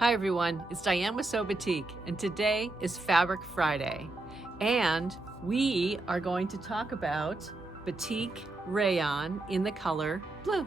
Hi everyone, it's Diane with Sew Batik, and today is Fabric Friday. And we are going to talk about Batik Rayon in the color blue.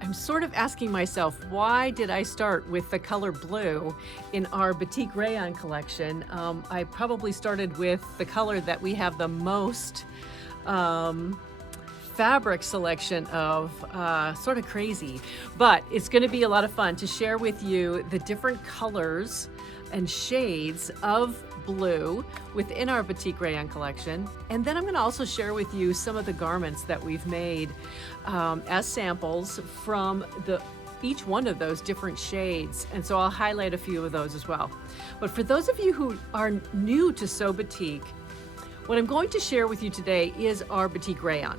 I'm sort of asking myself, why did I start with the color blue in our Batik Rayon collection? I probably started with the color that we have the most fabric selection of, sort of crazy. But it's going to be a lot of fun to share with you the different colors and shades of blue within our Batik Rayon collection. And then I'm going to also share with you some of the garments that we've made as samples from each one of those different shades. And so I'll highlight a few of those as well. But for those of you who are new to Sew Batik, what I'm going to share with you today is our Batik Rayon.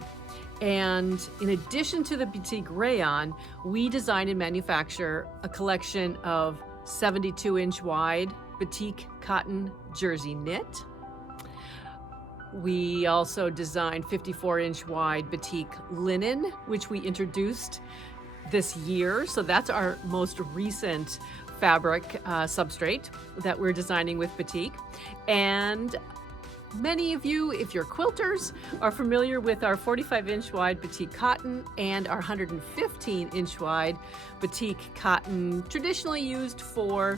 And in addition to the Batik Rayon, we design and manufacture a collection of 72-inch wide Batik cotton jersey knit. We also designed 54-inch wide Batik linen, which we introduced this year. So that's our most recent fabric substrate that we're designing with Batik. And many of you, if you're quilters, are familiar with our 45-inch wide Batik cotton and our 115-inch wide Batik cotton, traditionally used for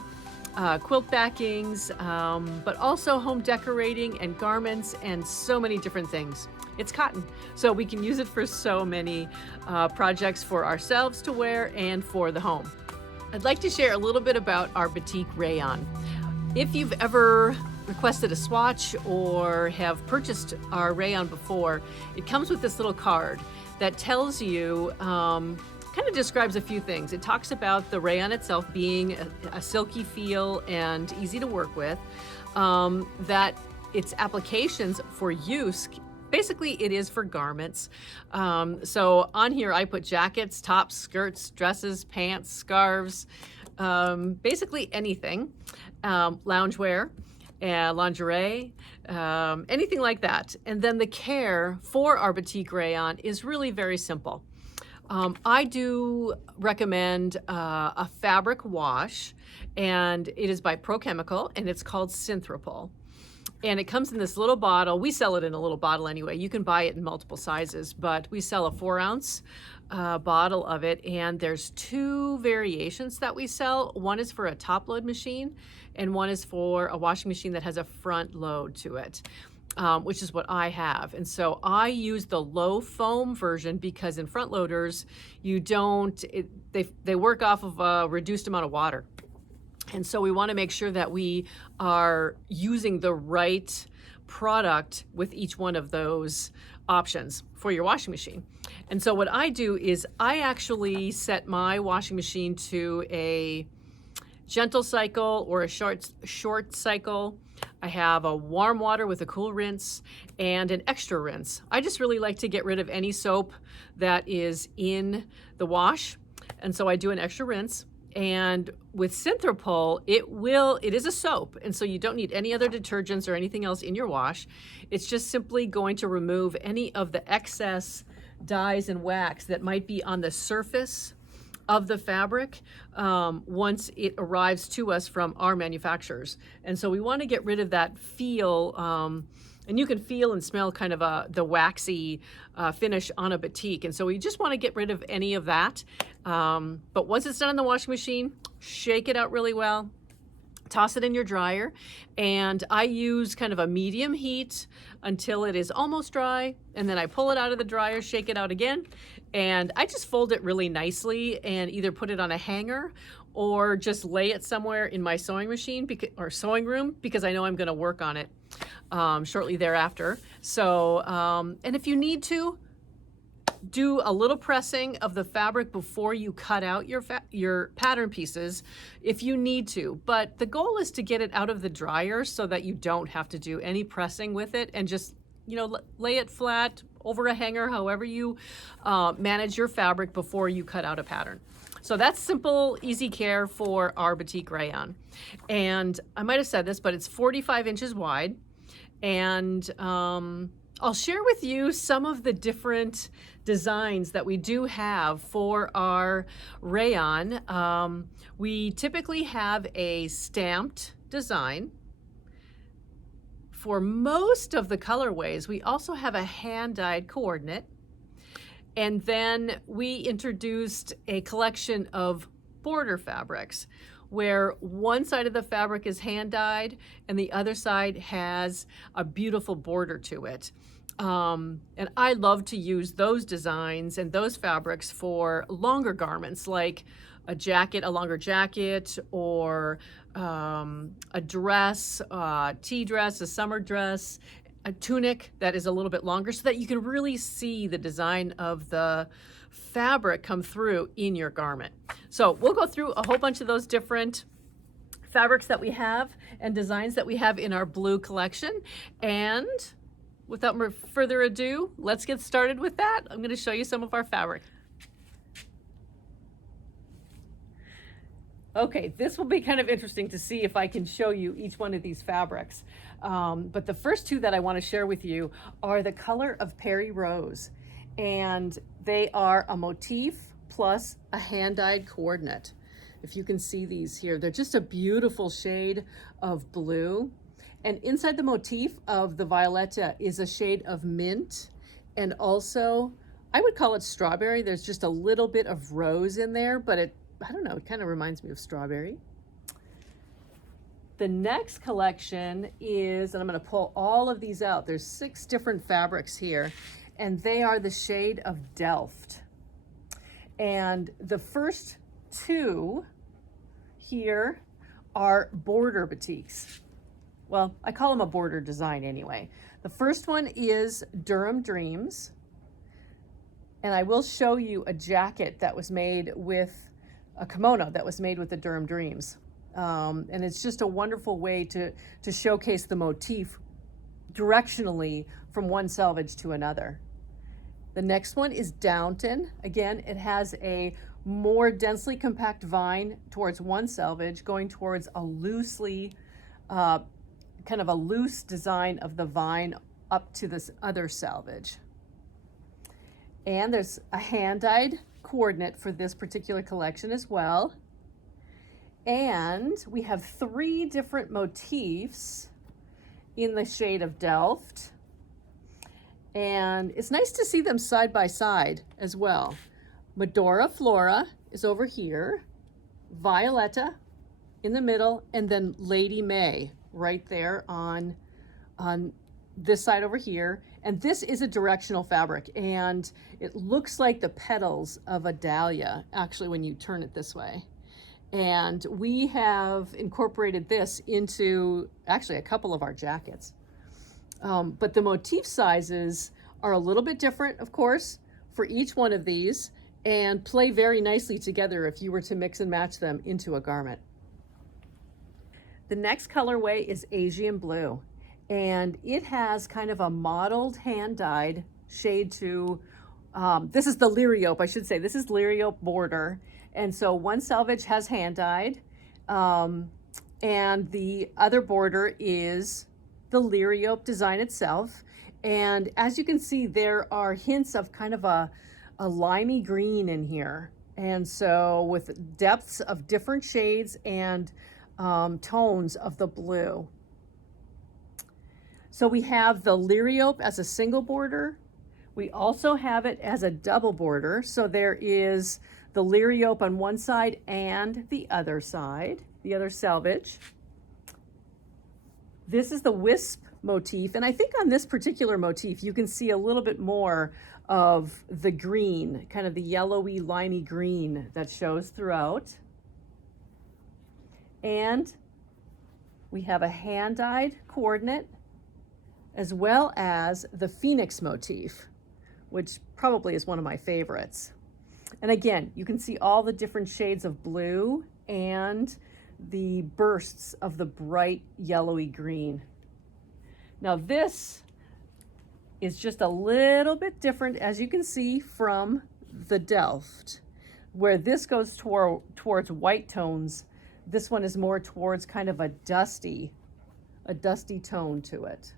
quilt backings, but also home decorating and garments and so many different things. It's cotton, so we can use it for so many projects for ourselves to wear and for the home. I'd like to share a little bit about our Batik Rayon. If you've ever requested a swatch or have purchased our rayon before, it comes with this little card that tells you, kind of describes a few things. It talks about the rayon itself being a silky feel and easy to work with, that its applications for use, basically it is for garments. So on here I put jackets, tops, skirts, dresses, pants, scarves, basically anything, loungewear, lingerie, anything like that. And then the care for our Batik Rayon is really very simple. I do recommend a fabric wash, and it is by Pro Chemical, and it's called Synthropol. And it comes in this little bottle. We sell it in a little bottle anyway. You can buy it in multiple sizes, but we sell a 4-ounce bottle of it, and there's 2 variations that we sell. One is for a top load machine, and one is for a washing machine that has a front load to it, which is what I have. And so I use the low foam version because in front loaders, they work off of a reduced amount of water. And so we want to make sure that we are using the right product with each one of those options for your washing machine. And so what I do is I actually set my washing machine to a gentle cycle or a short cycle. I have a warm water with a cool rinse and an extra rinse. I just really like to get rid of any soap that is in the wash. And so I do an extra rinse. And with Synthropol, it is a soap, and so you don't need any other detergents or anything else in your wash. It's just simply going to remove any of the excess dyes and wax that might be on the surface of the fabric once it arrives to us from our manufacturers. And so we want to get rid of that feel, and you can feel and smell kind of the waxy finish on a batik. And so we just want to get rid of any of that. But once it's done in the washing machine, shake it out really well, toss it in your dryer, and I use kind of a medium heat until it is almost dry, and then I pull it out of the dryer, shake it out again, and I just fold it really nicely and either put it on a hanger or just lay it somewhere in my sewing machine or sewing room, because I know I'm going to work on it shortly thereafter. So, and if you need to, do a little pressing of the fabric before you cut out your pattern pieces if you need to. But the goal is to get it out of the dryer so that you don't have to do any pressing with it, and just, lay it flat over a hanger, however you manage your fabric before you cut out a pattern. So that's simple, easy care for our Batik Rayon. And I might have said this, but it's 45 inches wide. And I'll share with you some of the different designs that we do have for our rayon. We typically have a stamped design. For most of the colorways, we also have a hand-dyed coordinate. And then we introduced a collection of border fabrics where one side of the fabric is hand-dyed and the other side has a beautiful border to it. And I love to use those designs and those fabrics for longer garments, like a jacket, a longer jacket, or a dress, a tea dress, a summer dress, a tunic that is a little bit longer, so that you can really see the design of the fabric come through in your garment. So we'll go through a whole bunch of those different fabrics that we have and designs that we have in our blue collection. And without further ado, let's get started with that. I'm going to show you some of our fabric. Okay, this will be kind of interesting to see if I can show you each one of these fabrics. But the first two that I want to share with you are the color of Perry Rose. And they are a motif plus a hand-dyed coordinate. If you can see these here, they're just a beautiful shade of blue. And inside the motif of the Violetta is a shade of mint, and also, I would call it strawberry. There's just a little bit of rose in there, but I don't know, it kind of reminds me of strawberry. The next collection is, and I'm going to pull all of these out. There's 6 different fabrics here, and they are the shade of Delft. And the first 2 here are border batiks. Well, I call them a border design anyway. The first one is Durham Dreams. And I will show you a jacket that was made with a kimono that was made with the Durham Dreams. And it's just a wonderful way to showcase the motif directionally from one selvage to another. The next one is Downton. Again, it has a more densely compact vine towards one selvage, going towards a loosely, kind of a loose design of the vine up to this other selvage. And there's a hand-dyed coordinate for this particular collection as well. And we have 3 different motifs in the shade of Delft. And it's nice to see them side by side as well. Medora Flora is over here, Violetta in the middle, and then Lady May right there on this side over here. And this is a directional fabric, and it looks like the petals of a dahlia, actually, when you turn it this way. And we have incorporated this into actually a couple of our jackets. But the motif sizes are a little bit different, of course, for each one of these, and play very nicely together if you were to mix and match them into a garment. The next colorway is Asian Blue, and it has kind of a mottled hand-dyed shade to, this is the Liriope, I should say. This is Liriope border. And so one selvage has hand-dyed, and the other border is the Liriope design itself. And as you can see, there are hints of kind of a limey green in here. And so with depths of different shades and tones of the blue. So we have the Liriope as a single border. We also have it as a double border. So there is the Liriope on one side and the other side, the other selvage. This is the wisp motif, and I think on this particular motif you can see a little bit more of the green, kind of the yellowy limey green that shows throughout. And we have a hand-dyed coordinate as well as the phoenix motif, which probably is one of my favorites. And again, you can see all the different shades of blue and the bursts of the bright yellowy green. Now this is just a little bit different, as you can see, from the Delft, where this goes towards white tones. This one is more towards kind of a dusty tone to it.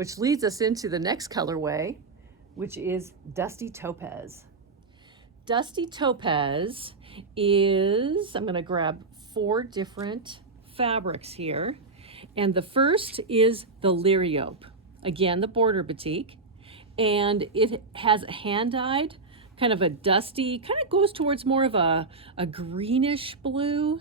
which leads us into the next colorway, which is Dusty Topaz. Dusty Topaz is, I'm going to grab 4 different fabrics here. And the first is the Liriope, again, the border batik. And it has a hand-dyed, kind of a dusty, kind of goes towards more of a greenish blue.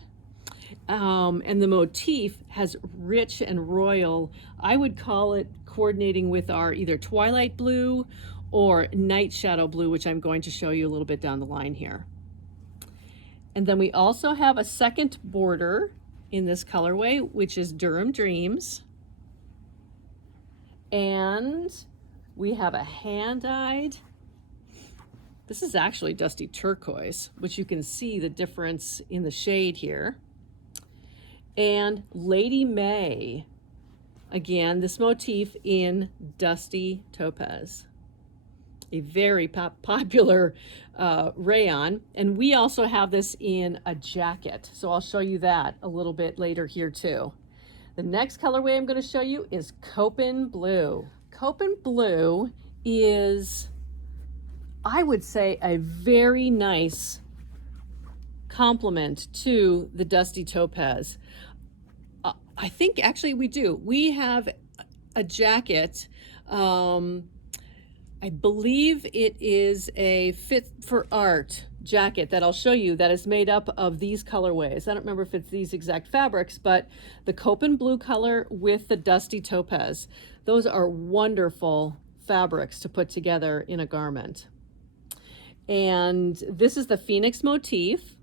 And the motif has rich and royal, I would call it coordinating with our either twilight blue or night shadow blue, which I'm going to show you a little bit down the line here. And then we also have a second border in this colorway, which is Durham Dreams. And we have a hand-dyed, this is actually Dusty Turquoise, which you can see the difference in the shade here. And Lady May, again, this motif in Dusty Topaz. A very popular rayon. And we also have this in a jacket. So I'll show you that a little bit later here too. The next colorway I'm going to show you is Copen Blue. Copen Blue is, I would say, a very nice complement to the Dusty Topaz. I think actually we do. We have a jacket. I believe it is a Fit for Art jacket that I'll show you that is made up of these colorways. I don't remember if it's these exact fabrics, but the Copen Blue color with the Dusty Topaz. Those are wonderful fabrics to put together in a garment. And this is the Phoenix motif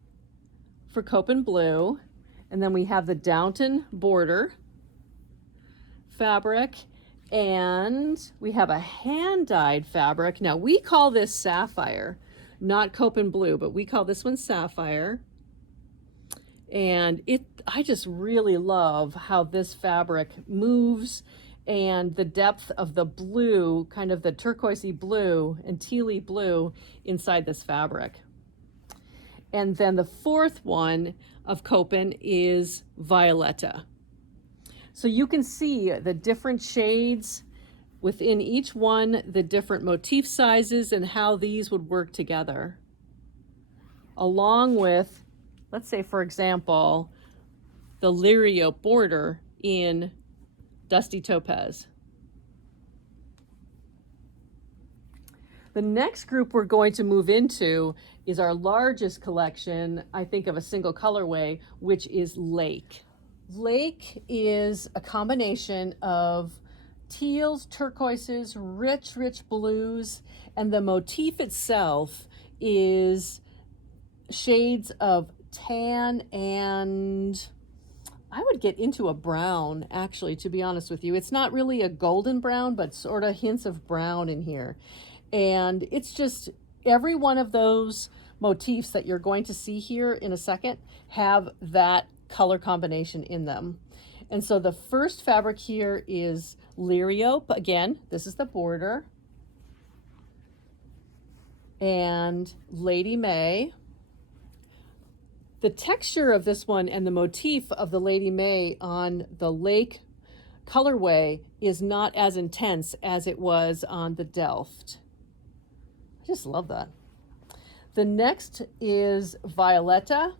for Copen Blue. And then we have the Downton border fabric. And we have a hand-dyed fabric. Now we call this Sapphire, not Copen Blue, but we call this one Sapphire. And I just really love how this fabric moves and the depth of the blue, kind of the turquoisey blue and tealy blue inside this fabric. And then the fourth one of Copen is Violetta. So you can see the different shades within each one, the different motif sizes and how these would work together. Along with, let's say for example, the Liriope border in Dusty Topaz. The next group we're going to move into is our largest collection, I think, of a single colorway, which is Lake. Lake is a combination of teals, turquoises, rich blues, and the motif itself is shades of tan and I would get into a brown, actually, to be honest with you. It's not really a golden brown, but sort of hints of brown in here. And it's just every one of those motifs that you're going to see here in a second have that color combination in them. And so the first fabric here is Liriope. Again, this is the border. And Lady May. The texture of this one and the motif of the Lady May on the Lake colorway is not as intense as it was on the Delft. I just love that. The next is Violetta.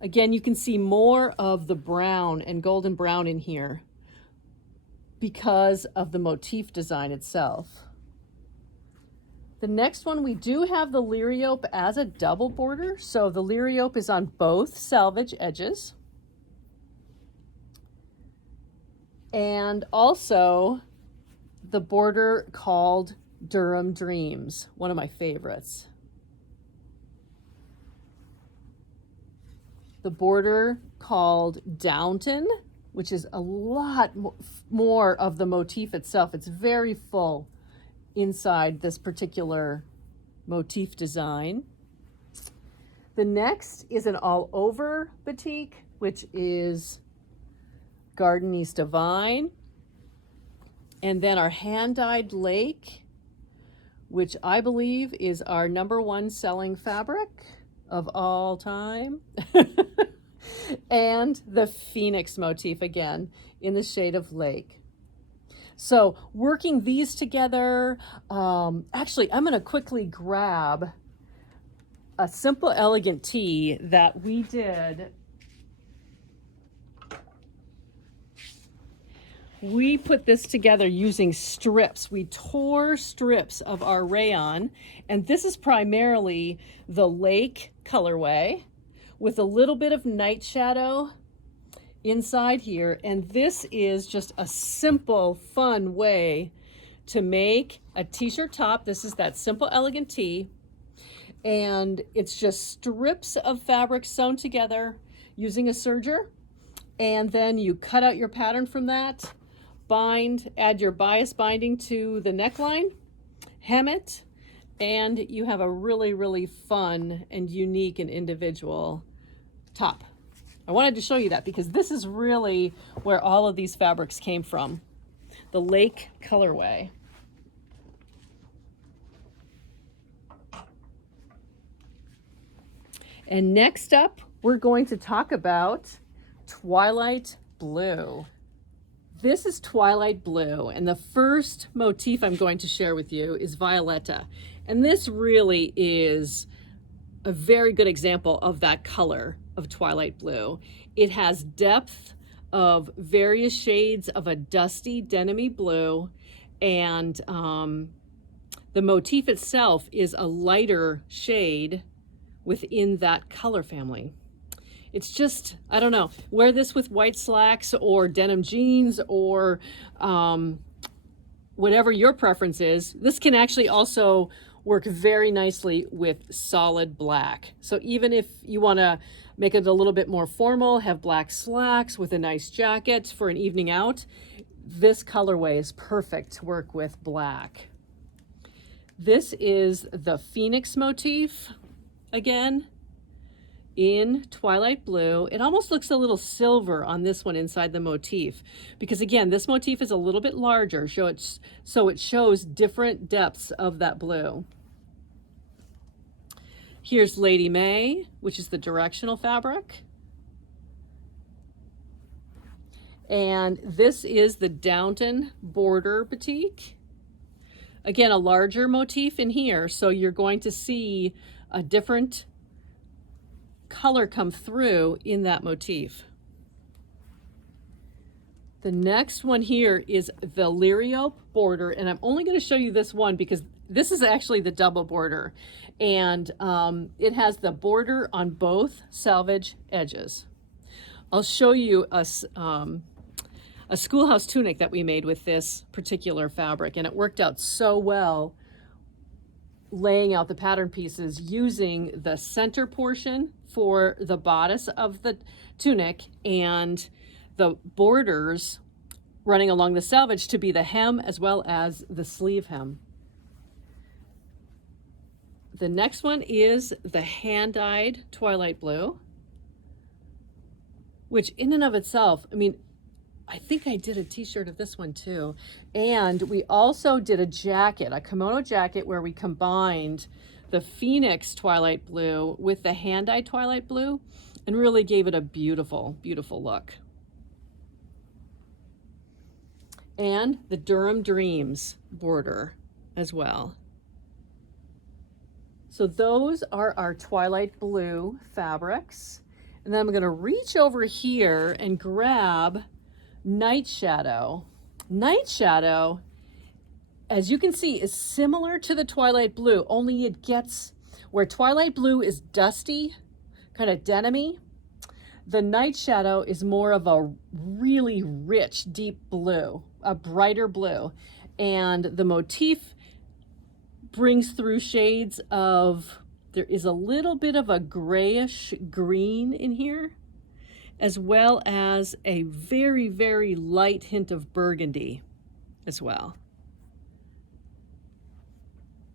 Again, you can see more of the brown and golden brown in here because of the motif design itself. The next one, we do have the Liriope as a double border. So the Liriope is on both selvage edges. And also the border called Durham Dreams, one of my favorites. The border called Downton, which is a lot more of the motif itself. It's very full inside this particular motif design. The next is an all-over batik, which is Gardenese Divine. And then our hand-dyed Lake, which I believe is our #1 selling fabric of all time. And the Phoenix motif again in the shade of Lake. So working these together, actually, I'm going to quickly grab a simple, elegant tee that we did. We put this together using strips. We tore strips of our rayon, and this is primarily the lake colorway with a little bit of night shadow inside here. And this is just a simple, fun way to make a t-shirt top. This is that simple, elegant tee. And it's just strips of fabric sewn together using a serger. And then you cut out your pattern from that, bind, add your bias binding to the neckline, hem it, and you have a really, really fun and unique and individual top. I wanted to show you that because this is really where all of these fabrics came from, the lake colorway. And next up, we're going to talk about Twilight Blue. This is Twilight Blue, and the first motif I'm going to share with you is Violetta. And this really is a very good example of that color of Twilight Blue. It has depth of various shades of a dusty denim-y blue, and the motif itself is a lighter shade within that color family. It's just, I don't know, wear this with white slacks or denim jeans or whatever your preference is. This can actually also work very nicely with solid black. So even if you want to make it a little bit more formal, have black slacks with a nice jacket for an evening out, this colorway is perfect to work with black. This is the Phoenix motif again in Twilight Blue. It almost looks a little silver on this one inside the motif because again, this motif is a little bit larger, so it shows different depths of that blue. Here's Lady May, which is the directional fabric. And this is the Downton border batik. Again, a larger motif in here, so you're going to see a different color come through in that motif. The next one here is the Liriope border, and I'm only going to show you this one because this is actually the double border, and it has the border on both selvage edges. I'll show you a schoolhouse tunic that we made with this particular fabric, and it worked out so well laying out the pattern pieces using the center portion for the bodice of the tunic and the borders running along the selvage to be the hem as well as the sleeve hem. The next one is the hand-dyed Twilight Blue, which in and of itself, I mean, I think I did a t-shirt of this one too. And we also did a jacket, a kimono jacket, where we combined the Phoenix Twilight Blue with the hand-dyed Twilight Blue and really gave it a beautiful, beautiful look. And the Durham Dreams border as well. So those are our Twilight Blue fabrics. And then I'm going to reach over here and grab Night Shadow. Night Shadow, as you can see, is similar to the Twilight Blue, only it gets, where Twilight Blue is dusty, kind of denim-y, the Night Shadow is more of a really rich, deep blue, a brighter blue. And the motif brings through shades of, there is a little bit of a grayish green in here, as well as a very, very light hint of burgundy as well.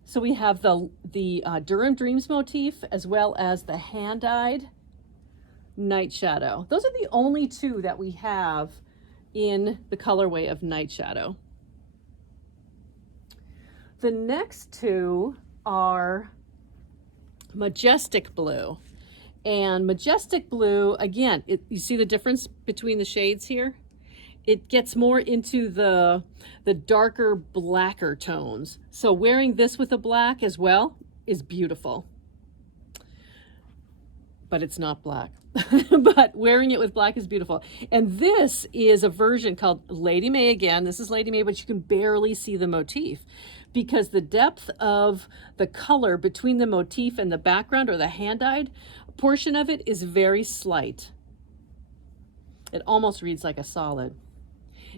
So we have the Durham Dreams motif as well as the hand-dyed Night Shadow. Those are the only two that we have in the colorway of Night Shadow. The next two are Majestic Blue. And Majestic Blue, again, you see the difference between the shades here? it gets more into the darker, blacker tones. So wearing this with a black as well is beautiful. But it's not black. But wearing it with black is beautiful. And this is a version called Lady May again. This is Lady May, but you can barely see the motif because the depth of the color between the motif and the background, or the hand-dyed portion of it, is very slight. It almost reads like a solid.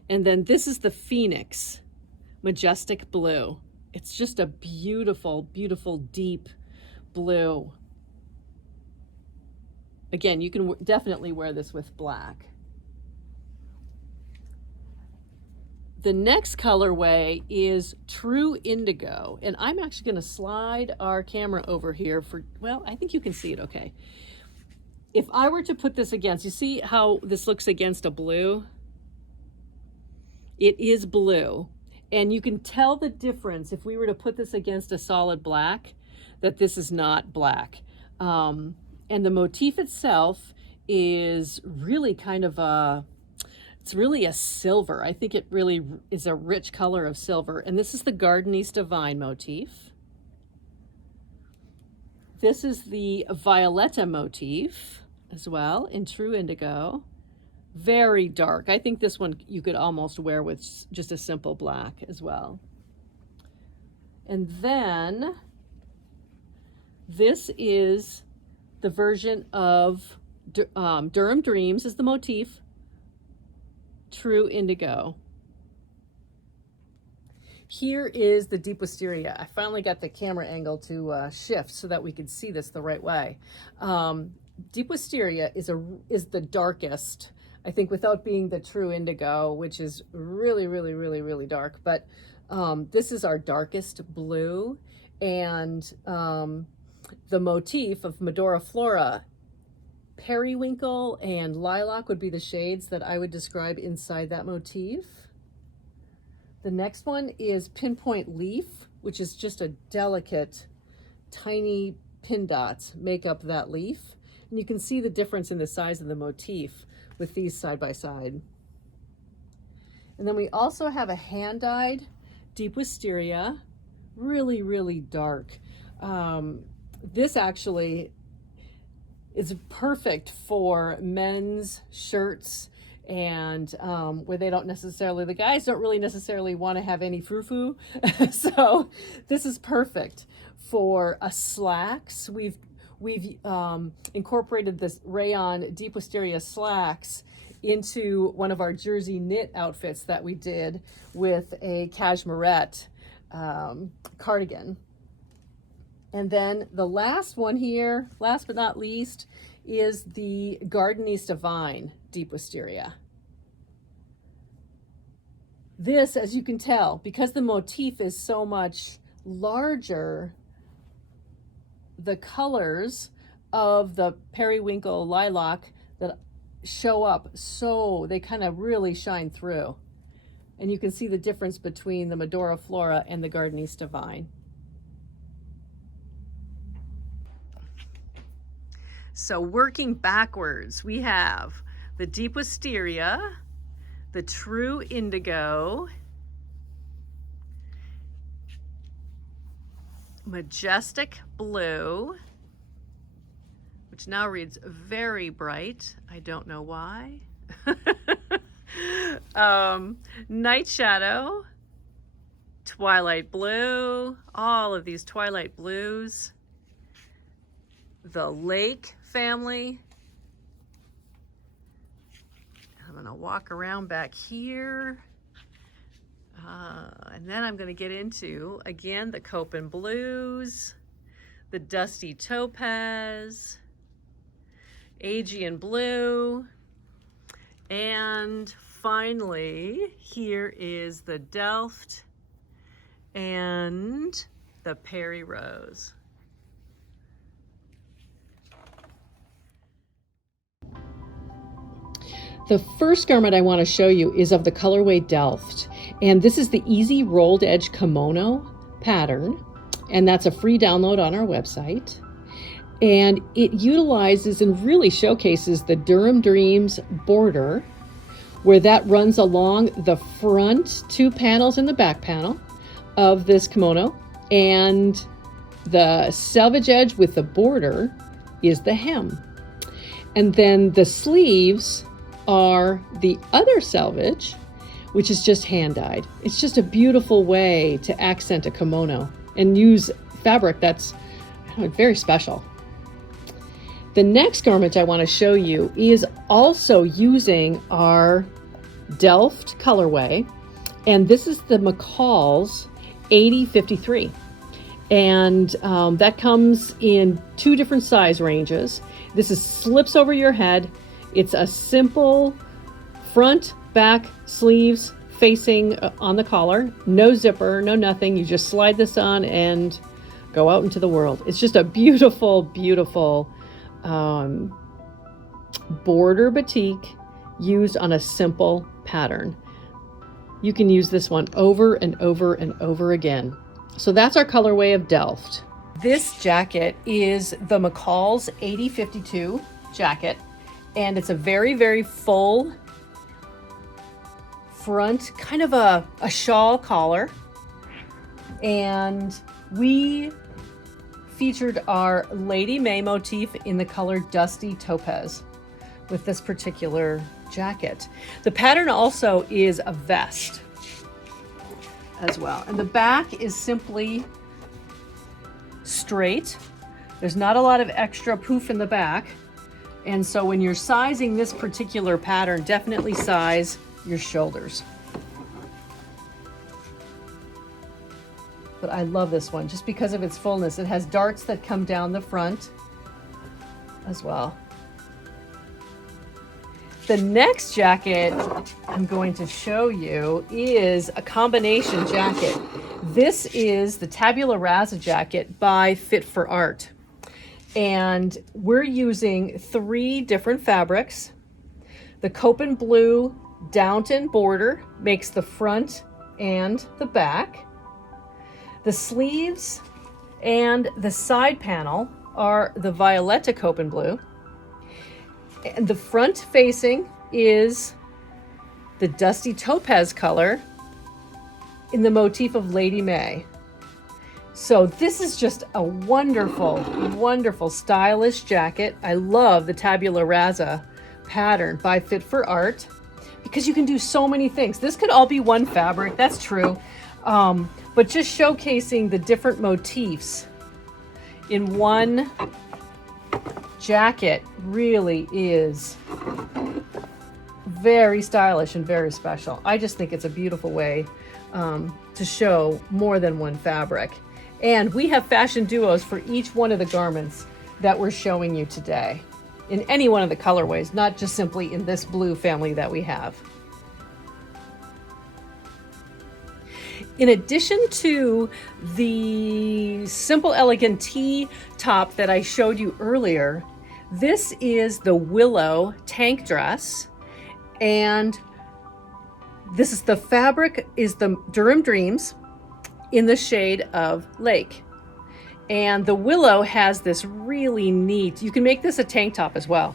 And then this is the Phoenix Majestic Blue. It's just a beautiful, beautiful, deep blue. Again, you can definitely wear this with black. The next colorway is True Indigo. And I'm actually going to slide our camera over here for, well, I think you can see it okay. If I were to put this against, you see how this looks against a blue? It is blue. And you can tell the difference if we were to put this against a solid black, that this is not black. And the motif itself is really kind of it's really a silver. I think it really is a rich color of silver. And this is the Gardenista Vine motif. This is the Violetta motif as well in True Indigo. Very dark. I think this one you could almost wear with just a simple black as well. And then this is the version of Durham Dreams is the motif, True Indigo. Here is the Deep Wisteria. I finally got the camera angle to shift so that we could see this the right way. Deep Wisteria is the darkest, I think, without being the True Indigo, which is really, really, really, really dark. But this is our darkest blue, and the motif of Medora Flora, periwinkle and lilac would be the shades that I would describe inside that motif. The next one is Pinpoint Leaf, which is just a delicate, tiny pin dots make up that leaf. And you can see the difference in the size of the motif with these side by side. And then we also have a hand-dyed Deep Wisteria, really, really dark. This actually is perfect for men's shirts and where they don't necessarily, the guys don't really necessarily want to have any frou-frou. So this is perfect for a slacks. We've incorporated this rayon Deep Wisteria slacks into one of our jersey knit outfits that we did with a cashmerette cardigan. And then the last one here, last but not least, is the Gardenista Vine Deep Wisteria. This, as you can tell, because the motif is so much larger, the colors of the periwinkle lilac that show up, so they kind of really shine through. And you can see the difference between the Medora Flora and the Gardenista Vine. So working backwards, we have the Deep Wisteria, the True Indigo, Majestic Blue, which now reads very bright. I don't know why. Night Shadow, Twilight Blue, all of these Twilight Blues, the Lake family. I'm gonna walk around back here. And then I'm gonna get into, again, the Copen Blues, the Dusty Topaz, Aegean Blue, and finally, here is the Delft and the Perry Rose. The first garment I want to show you is of the colorway Delft, and this is the Easy Rolled Edge Kimono pattern, and that's a free download on our website. And it utilizes and really showcases the Durham Dreams border where that runs along the front two panels and the back panel of this kimono, and the selvage edge with the border is the hem. And then the sleeves are the other selvage, which is just hand dyed. It's just a beautiful way to accent a kimono and use fabric that's very special. The next garment I want to show you is also using our Delft colorway, and this is the McCall's 8053. And that comes in two different size ranges. This is slips over your head. It's a simple front, back, sleeves facing on the collar. No zipper, no nothing. You just slide this on and go out into the world. It's just a beautiful, beautiful border batik used on a simple pattern. You can use this one over and over and over again. So that's our colorway of Delft. This jacket is the McCall's 8052 jacket, and it's a very, very full front, kind of a shawl collar. And we featured our Lady May motif in the color Dusty Topaz with this particular jacket. The pattern also is a vest as well. And the back is simply straight. There's not a lot of extra poof in the back. And so when you're sizing this particular pattern, definitely size your shoulders. But I love this one just because of its fullness. It has darts that come down the front as well. The next jacket I'm going to show you is a combination jacket. This is the Tabula Rasa jacket by Fit for Art. And we're using 3 different fabrics. The Copen Blue Downton border makes the front and the back. The sleeves and the side panel are the Violetta Copen Blue. And the front facing is the Dusty Topaz color in the motif of Lady May. So this is just a wonderful, wonderful stylish jacket. I love the Tabula Rasa pattern by Fit for Art because you can do so many things. This could all be one fabric, that's true. But just showcasing the different motifs in one jacket really is very stylish and very special. I just think it's a beautiful way to show more than one fabric. And we have fashion duos for each one of the garments that we're showing you today in any one of the colorways, not just simply in this blue family that we have. In addition to the simple elegant tee top that I showed you earlier, this is the Willow tank dress, and this is the fabric is the Durham Dreams in the shade of Lake. And the Willow has this really neat, you can make this a tank top as well,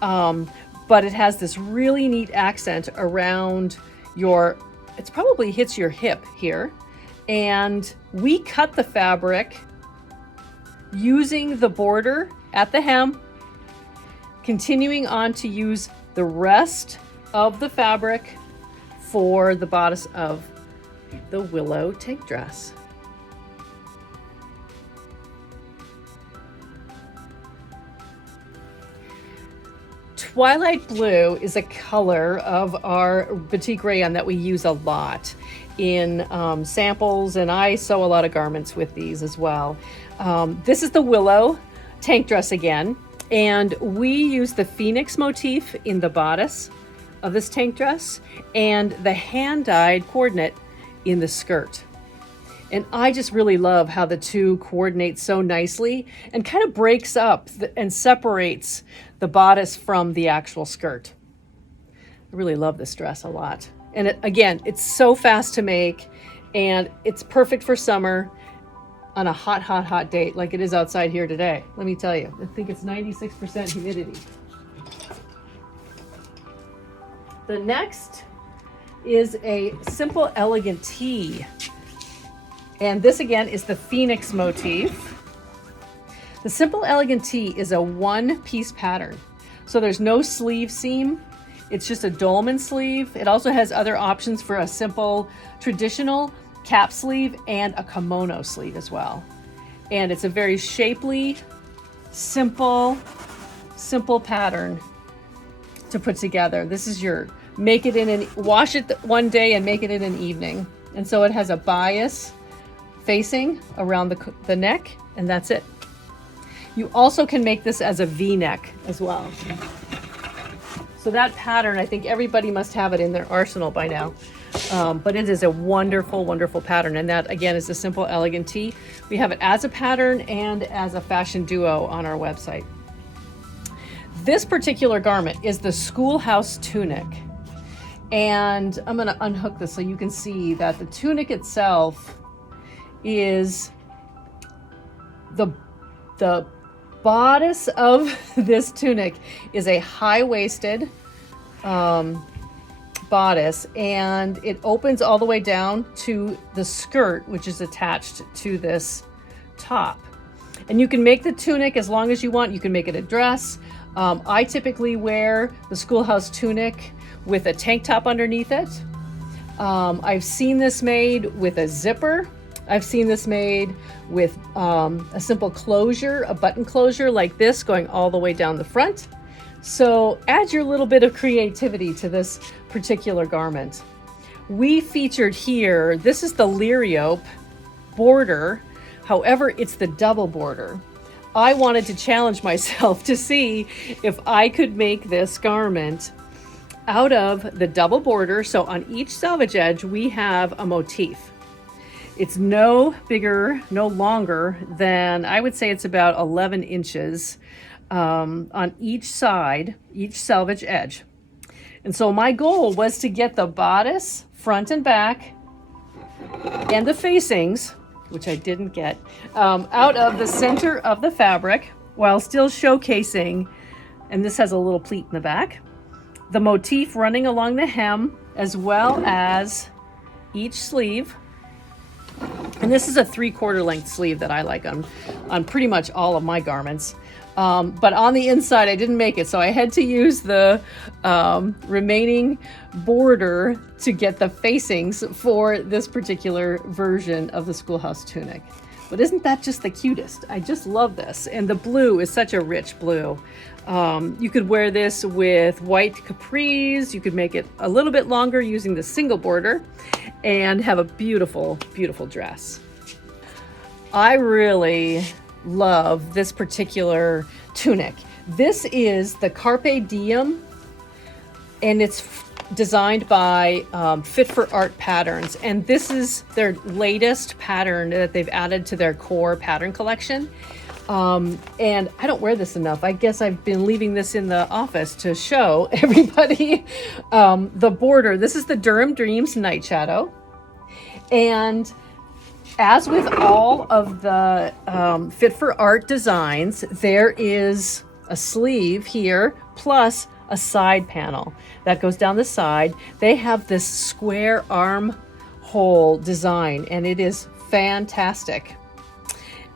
but it has this really neat accent around your, it probably hits your hip here. And we cut the fabric using the border at the hem, continuing on to use the rest of the fabric for the bodice of the Willow tank dress. Twilight blue is a color of our Batik Rayon that we use a lot in samples, and I sew a lot of garments with these as well. This is the Willow tank dress again, and we use the Phoenix motif in the bodice of this tank dress and the hand-dyed coordinate in the skirt. And I just really love how the two coordinate so nicely and kind of breaks up and separates the bodice from the actual skirt. I really love this dress a lot. And again, it's so fast to make, and it's perfect for summer on a hot, hot, hot day like it is outside here today. Let me tell you, I think it's 96% humidity. The next is a simple elegant tee. And this again is the Phoenix motif. The simple elegant tee is a one-piece pattern. So there's no sleeve seam. It's just a dolman sleeve. It also has other options for a simple traditional cap sleeve and a kimono sleeve as well. And it's a very shapely, simple pattern to put together. This is your make it in an wash it one day and make it in an evening. And so it has a bias facing around the neck, and that's it. You also can make this as a V-neck as well. So that pattern, I think everybody must have it in their arsenal by now. But it is a wonderful, wonderful pattern. And that again is a simple elegant tee. We have it as a pattern and as a fashion duo on our website. This particular garment is the schoolhouse tunic. And I'm gonna unhook this so you can see that the tunic itself is the bodice of this tunic is a high-waisted bodice, and it opens all the way down to the skirt, which is attached to this top. And you can make the tunic as long as you want. You can make it a dress. I typically wear the schoolhouse tunic with a tank top underneath it. I've seen this made with a zipper. I've seen this made with a simple closure, a button closure like this going all the way down the front. So add your little bit of creativity to this particular garment. We featured here, this is the Liriope border. However, it's the double border. I wanted to challenge myself to see if I could make this garment out of the double border. So on each selvage edge, we have a motif. It's no bigger, no longer than, I would say it's about 11 inches on each side, each selvage edge. And so my goal was to get the bodice, front and back, and the facings, which I didn't get, out of the center of the fabric while still showcasing, and this has a little pleat in the back, the motif running along the hem as well as each sleeve. And this is a 3/4 length sleeve that I like on pretty much all of my garments. But on the inside, I didn't make it. So I had to use the remaining border to get the facings for this particular version of the schoolhouse tunic. But isn't that just the cutest? I just love this. And the blue is such a rich blue. You could wear this with white capris. You could make it a little bit longer using the single border and have a beautiful, beautiful dress. I really love this particular tunic. This is the Carpe Diem, and it's designed by Fit for Art Patterns. And this is their latest pattern that they've added to their core pattern collection. And I don't wear this enough. I guess I've been leaving this in the office to show everybody the border. This is the Durham Dreams Night Shadow. And as with all of the Fit for Art designs, there is a sleeve here plus a side panel that goes down the side. They have this square armhole design, and it is fantastic.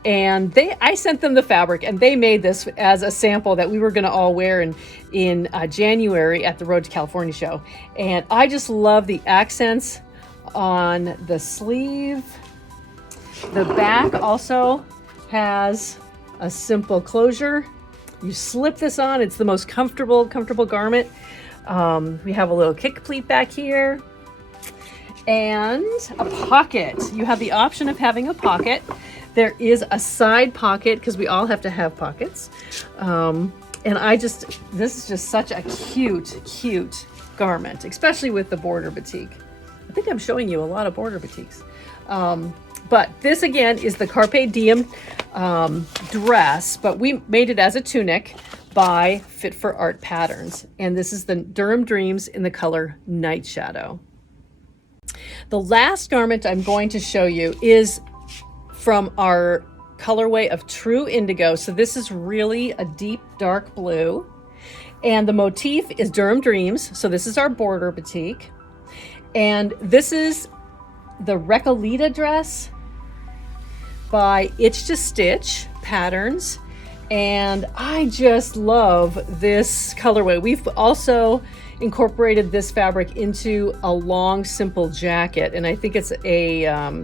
And I sent them the fabric, and they made this as a sample that we were going to all wear in January at the Road to California show. And I just love the accents on the sleeve. The back also has a simple closure. You slip this on. It's the most comfortable garment. We have a little kick pleat back here and a pocket. You have the option of having a pocket. There is a side pocket because we all have to have pockets. And this is just such a cute garment, especially with the border batik. I think I'm showing you a lot of border batiks. But this again is the Carpe Diem dress, but we made it as a tunic by Fit for Art Patterns. And this is the Durham Dreams in the color Night Shadow. The last garment I'm going to show you is from our colorway of True Indigo. So this is really a deep dark blue. And the motif is Durham Dreams. So this is our border batik. And this is the Recolita dress by Itch to Stitch Patterns. And I just love this colorway. We've also incorporated this fabric into a long, simple jacket. And I think it's a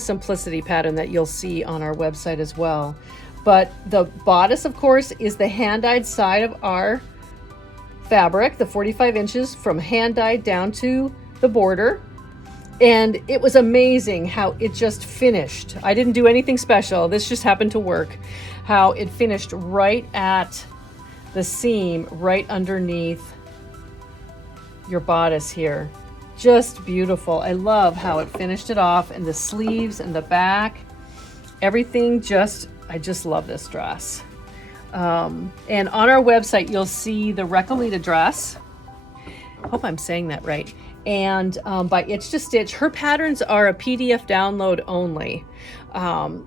simplicity pattern that you'll see on our website as well. But the bodice, of course, is the hand-dyed side of our fabric, the 45 inches from hand-dyed down to the border. And it was amazing how it just finished. I didn't do anything special. This just happened to work. How it finished right at the seam, right underneath your bodice here. Just beautiful. I love how it finished it off, and the sleeves and the back, everything I just love this dress. And on our website, you'll see the Recolita dress. Hope I'm saying that right. And by Itch to Stitch. Her patterns are a PDF download only.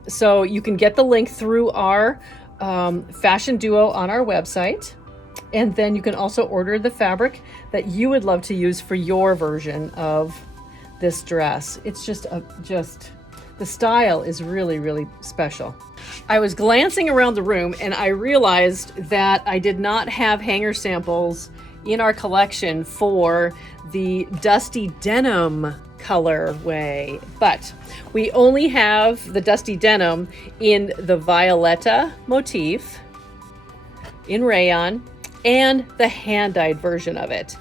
So you can get the link through our fashion duo on our website. And then you can also order the fabric that you would love to use for your version of this dress. It's just the style is really, really special. I was glancing around the room and I realized that I did not have hanger samples in our collection for the dusty denim colorway, but we only have the dusty denim in the Violetta motif in rayon and the hand-dyed version of it.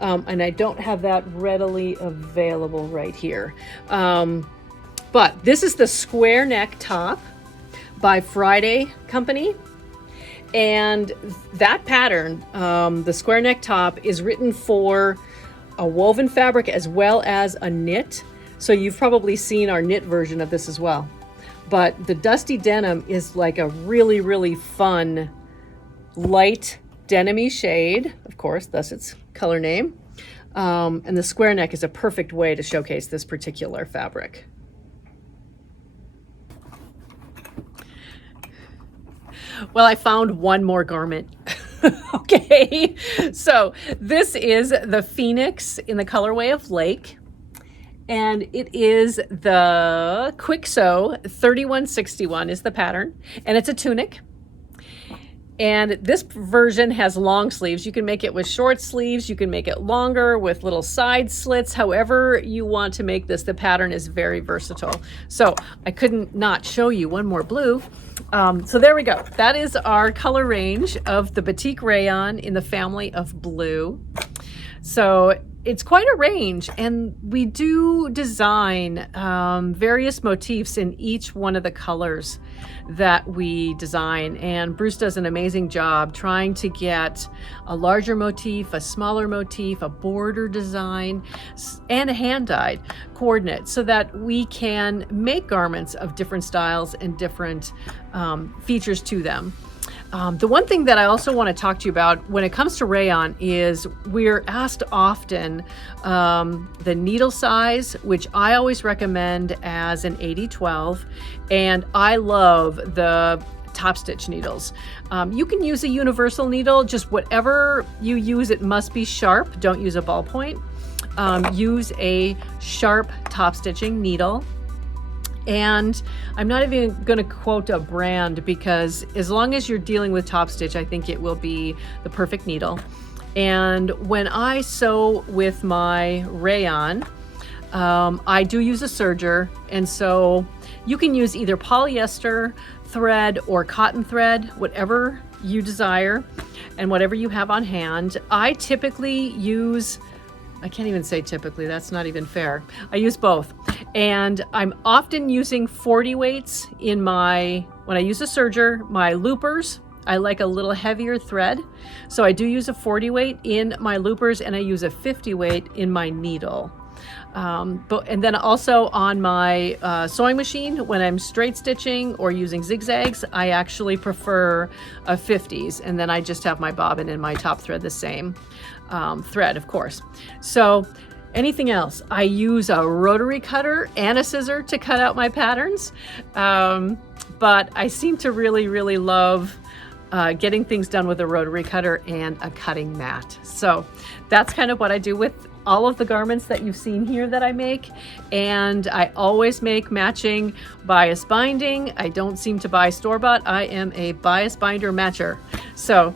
And I don't have that readily available right here. But this is the square neck top by Friday Company. And that pattern, the square neck top, is written for a woven fabric as well as a knit. So you've probably seen our knit version of this as well. But the dusty denim is like a really, really fun, light denim-y shade, of course, thus its color name. And the square neck is a perfect way to showcase this particular fabric. Well, I found one more garment. Okay, so this is the Phoenix in the colorway of Lake, and it is the Quick Sew 3161 is the pattern, and it's a tunic. And this version has long sleeves. You can make it with short sleeves. You can make it longer with little side slits. However you want to make this, the pattern is very versatile. So I couldn't not show you one more blue. So there we go. That is our color range of the Batik Rayon in the family of blue. So it's quite a range, and we do design various motifs in each one of the colors that we design, and Bruce does an amazing job trying to get a larger motif, a smaller motif, a border design, and a hand-dyed coordinate so that we can make garments of different styles and different features to them. The one thing that I also want to talk to you about when it comes to rayon is we're asked often the needle size, which I always recommend as an 80-12, and I love the top stitch needles. You can use a universal needle, just whatever you use, it must be sharp. Don't use a ballpoint. Use a sharp top stitching needle. And I'm not even going to quote a brand, because as long as you're dealing with top stitch, I think it will be the perfect needle. And when I sew with my rayon, I do use a serger. And so you can use either polyester thread or cotton thread, whatever you desire and whatever you have on hand. I typically use, I can't even say typically, that's not even fair. I use both. And I'm often using 40 weights in when I use a serger. My loopers, I like a little heavier thread. So I do use a 40 weight in my loopers, and I use a 50 weight in my needle. And then also on my sewing machine, when I'm straight stitching or using zigzags, I actually prefer a 50s, and then I just have my bobbin and my top thread the same thread, of course. So anything else, I use a rotary cutter and a scissor to cut out my patterns, but I seem to really, really love getting things done with a rotary cutter and a cutting mat. So that's kind of what I do with all of the garments that you've seen here that I make. And I always make matching bias binding. I don't seem to buy store-bought. I am a bias binder matcher. So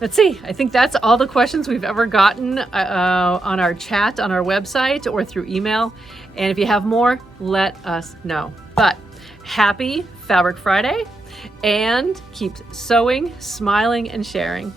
let's see, I think that's all the questions we've ever gotten on our chat, on our website, or through email. And if you have more, let us know. But happy Fabric Friday, and keep sewing, smiling, and sharing.